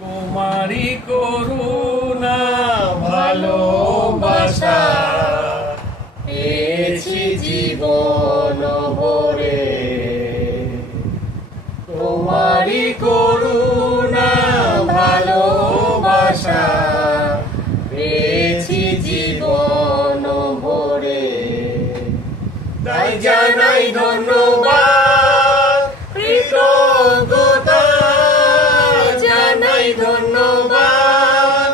তোমারি করুণা ভালোবাসা পেয়েছি জীবন ভরে। তোমারি করুণা ভালোবাসা পেয়েছি জীবন ভরে। তাই জানাই ধন্যবাদ, কৃতজ্ঞতা জানাই ধন্যবাদ,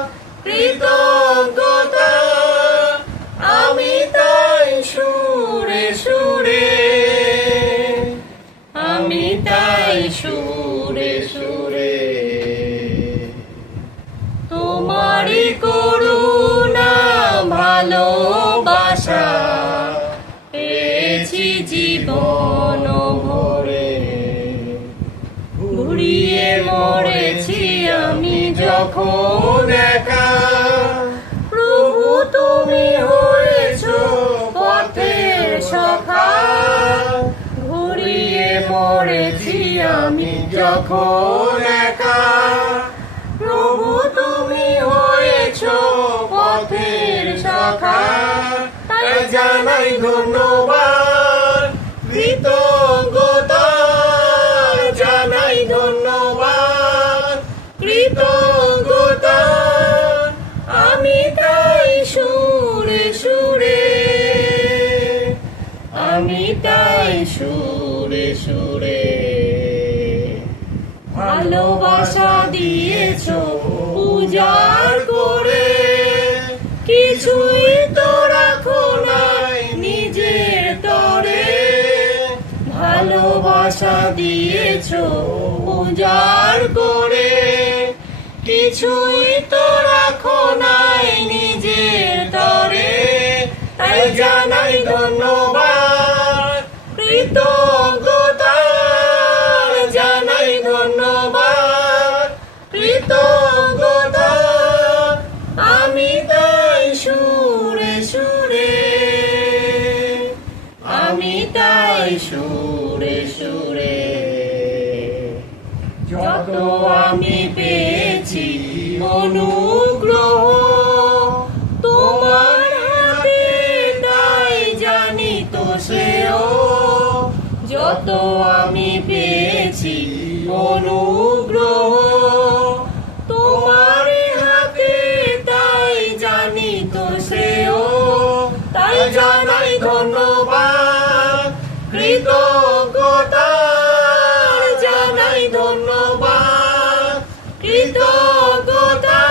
কৃতজ্ঞতা। আমি তাই সুরে সুরে, আমি তাই সুরে সুরে তোমারি করুণা ভালোবাসা পেয়েছি জীবন ভরে। ঘুরিয়ে মরেছি আমি যখন একা, প্রভু তুমি হয়েছো পথের সখা। ঘুরিয়ে মরেছি আমি যখন একা, প্রভু তুমি হয়েছো পথের সখা। তাই জানাই ধন্যবাদ, কৃতজ্ঞতা জানাই ধন্যবাদ, কৃতজ্ঞতা। আমি তাই সুরে সুরে, আমি তাই সুরে সুরে ভালোবাসা দিয়েছো উজাড় করে। কিছুই তো রাখো নাই নিজের তরে, ভালোবাসা দিয়েছো উজাড় করে। কিছুই তো রাখো নাই নিজের তরে। তাই জানাই ধন্যবাদ, কৃতজ্ঞতা জানাই ধন্যবাদ, কৃতজ্ঞতা। আমি তাই সুরে সুরে, আমি তাই সুরে সুরে যত আমি পেয়েছি অনুগ্রহ তোমার হাতে, তাই জানি তো সেও। যত আমি পেয়েছি অনুগ্রহ তোমার হাতে, তাই জানি তো সেও। তাই জানাই ধন্যবাদ, কৃতজ্ঞতা জানাই ধন্যবাদ, কৃতজ্ঞতা।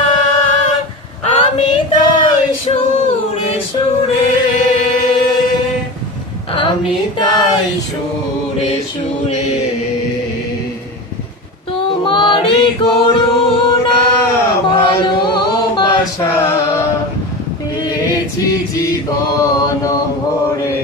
আমি তাই সুরে সুরে, আমি তাই সুরে সুরে তোমারি করুণা ভালোবাসা পেয়েছি জীবন ভরে।